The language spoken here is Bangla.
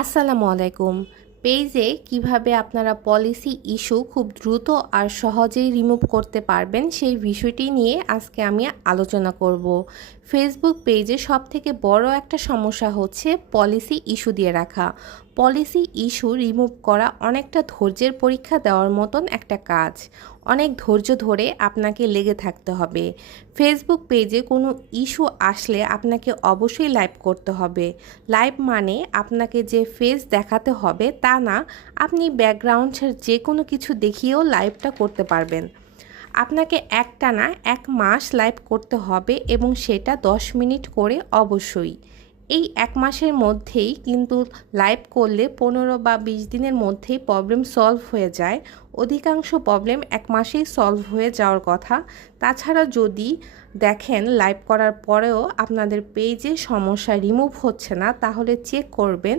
আসসালামু আলাইকুম। পেজে কিভাবে আপনারা পলিসি ইস্যু খুব দ্রুত আর সহজেই রিমুভ করতে পারবেন সেই বিষয়টি নিয়ে আজকে আমি আলোচনা করব। ফেসবুক পেজে সবথেকে বড় একটা সমস্যা হচ্ছে পলিসি ইস্যু দিয়ে রাখা। পলিসি ইস্যু রিমুভ করা অনেকটা ধৈর্যের পরীক্ষা দেওয়ার মতন একটা কাজ। অনেক ধৈর্য ধরে আপনাকে লেগে থাকতে হবে। ফেসবুক পেজে কোনো ইস্যু আসলে আপনাকে অবশ্যই লাইভ করতে হবে। লাইভ মানে আপনাকে যে ফেস দেখাতে হবে তা না, আপনি ব্যাকগ্রাউন্ডের যে কোনো কিছু দেখিয়েও লাইভটা করতে পারবেন। আপনাকে একটানা 1 মাস লাইভ করতে হবে এবং সেটা 10 মিনিট করে অবশ্যই। এই 1 মাসের মধ্যেই কিন্তু লাইভ করলে 15 বা 20 দিনের মধ্যেই প্রবলেম সলভ হয়ে যায়। অধিকাংশ প্রবলেম 1 মাসেই সলভ হয়ে যাওয়ার কথা। তাছাড়া যদি দেখেন লাইভ করার পরেও আপনাদের পেজে সমস্যা রিমুভ হচ্ছে না, তাহলে চেক করবেন